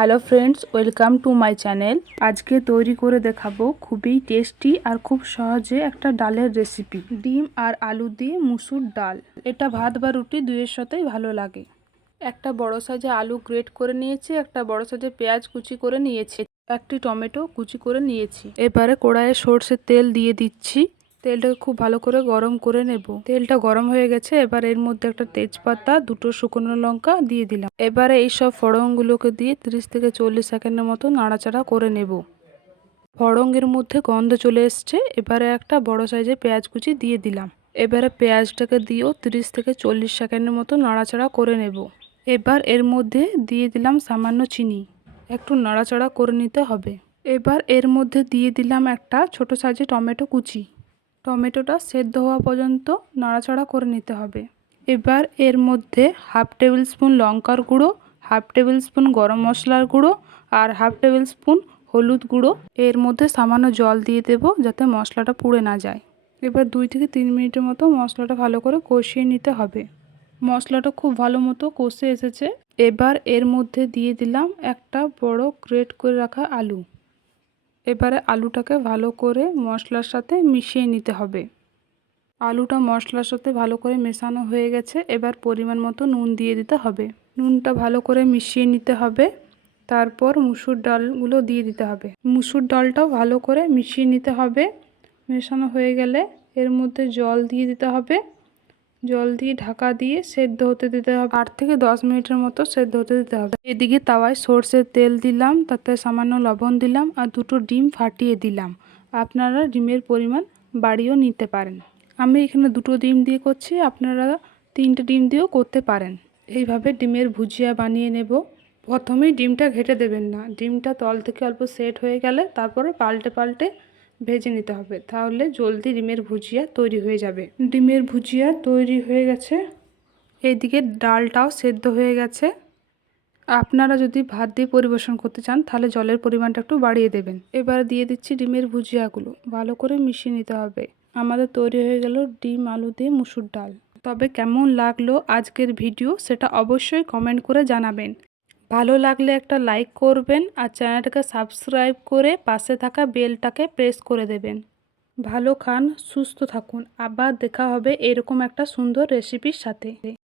Hello friends, welcome to my channel. আজকে তৈরি করে দেখাবো খুবই টেস্টি আর খুব সহজে একটা ডালের রেসিপি। ডিম আর আলু দিয়ে মুসুর ডাল। এটা ভাত বা রুটি দুইয়ের সাথেই ভালো লাগে। একটা বড় সাইজে আলু গ্রেট করে নিয়েছি, একটা বড় সাইজে পেঁয়াজ কুচি করে নিয়েছি, একটি টমেটো কুচি করে নিয়েছি। এবারে কড়াইয়ে সরষের তেল দিয়ে দিচ্ছি। তেলটাকে খুব ভালো করে গরম করে নেব। তেলটা গরম হয়ে গেছে, এবার এর মধ্যে একটা তেজপাতা, দুটো শুকনো লঙ্কা দিয়ে দিলাম। এবারে এই সব ফোড়নগুলোকে দিয়ে 30 থেকে 40 সেকেন্ডের মতো নাড়াচাড়া করে নেব। ফোড়নের মধ্যে গন্ধ চলে এসছে, এবারে একটা বড় সাইজের পেঁয়াজ কুচি দিয়ে দিলাম। এবারে পেঁয়াজটাকে দিয়েও 30 থেকে 40 সেকেন্ডের মতো নাড়াচাড়া করে নেব। এবার এর মধ্যে দিয়ে দিলাম সামান্য চিনি, একটু নাড়াচাড়া করে নিতে হবে। এবার এর মধ্যে দিয়ে দিলাম একটা ছোট সাইজের টমেটো কুচি। টমেটোটা সেদ্ধ হওয়া পর্যন্ত নাড়াচাড়া করে নিতে হবে। এবার এর মধ্যে হাফ টেবিল স্পুন লঙ্কার গুঁড়ো, হাফ টেবিল স্পুন গরম মশলার গুঁড়ো আর হাফ টেবিল স্পুন হলুদ গুঁড়ো, এর মধ্যে সামান্য জল দিয়ে দেব যাতে মশলাটা পুড়ে না যায়। এবার 2 থেকে 3 মিনিটের মতো মশলাটা ভালো করে কষিয়ে নিতে হবে। মশলাটা খুব ভালো মতো কষে এসেছে। এবার এর মধ্যে দিয়ে দিলাম একটা বড় গ্রেট করে রাখা আলু। এবারে আলুটাকে ভালো করে মশলার সাথে মিশিয়ে নিতে হবে। আলুটা মশলার সাথে ভালো করে মেশানো হয়ে গেছে, এবার পরিমাণ মতো নুন দিয়ে দিতে হবে। নুনটা ভালো করে মিশিয়ে নিতে হবে। তারপর মুসুর ডালগুলো দিয়ে দিতে হবে। মুসুর ডালটাও ভালো করে মিশিয়ে নিতে হবে। মেশানো হয়ে গেলে এর মধ্যে জল দিয়ে দিতে হবে। জল দিয়ে ঢাকা দিয়ে সেদ্ধ হতে দিতে হবে। 8 থেকে 10 মিনিটের মতো সেদ্ধ হতে দিতে হবে। এদিকে তাওয়ায় সরষের তেল দিলাম, তাতে সামান্য লবণ দিলাম আর দুটো ডিম ফাটিয়ে দিলাম। আপনারা ডিমের পরিমাণ বাড়িয়েও নিতে পারেন। আমি এখানে দুটো ডিম দিয়ে করছি, আপনারা 3টে ডিম দিয়েও করতে পারেন। এইভাবে ডিমের ভুজিয়া বানিয়ে নেব। প্রথমেই ডিমটা ঘেটে দেবেন না, ডিমটা তল থেকে অল্প সেট হয়ে গেলে তারপরে পাল্টে পাল্টে ভেজে নিতে হবে, তাহলে জলদি ডিমের ভুজিয়া তৈরি হয়ে যাবে। ডিমের ভুজিয়া তৈরি হয়ে গেছে। এইদিকে ডালটাও সেদ্ধ হয়ে গেছে। আপনারা যদি ভাত দিয়ে পরিবেশন করতে চান তাহলে জলের পরিমাণটা একটু বাড়িয়ে দেবেন। এবার দিয়ে দিচ্ছি ডিমের ভুজিয়াগুলো, ভালো করে মিশিয়ে নিতে হবে। আমাদের তৈরি হয়ে গেল ডিম আলু দিয়ে মুসুর ডাল। তবে কেমন লাগলো আজকের ভিডিও সেটা অবশ্যই কমেন্ট করে জানাবেন। ভালো লাগলে একটা লাইক করবেন আর চ্যানেলটাকে সাবস্ক্রাইব করে পাশে থাকা বেলটাকে প্রেস করে দেবেন। ভালো খান, সুস্থ থাকুন। আবার দেখা হবে এরকম একটা সুন্দর রেসিপির সাথে।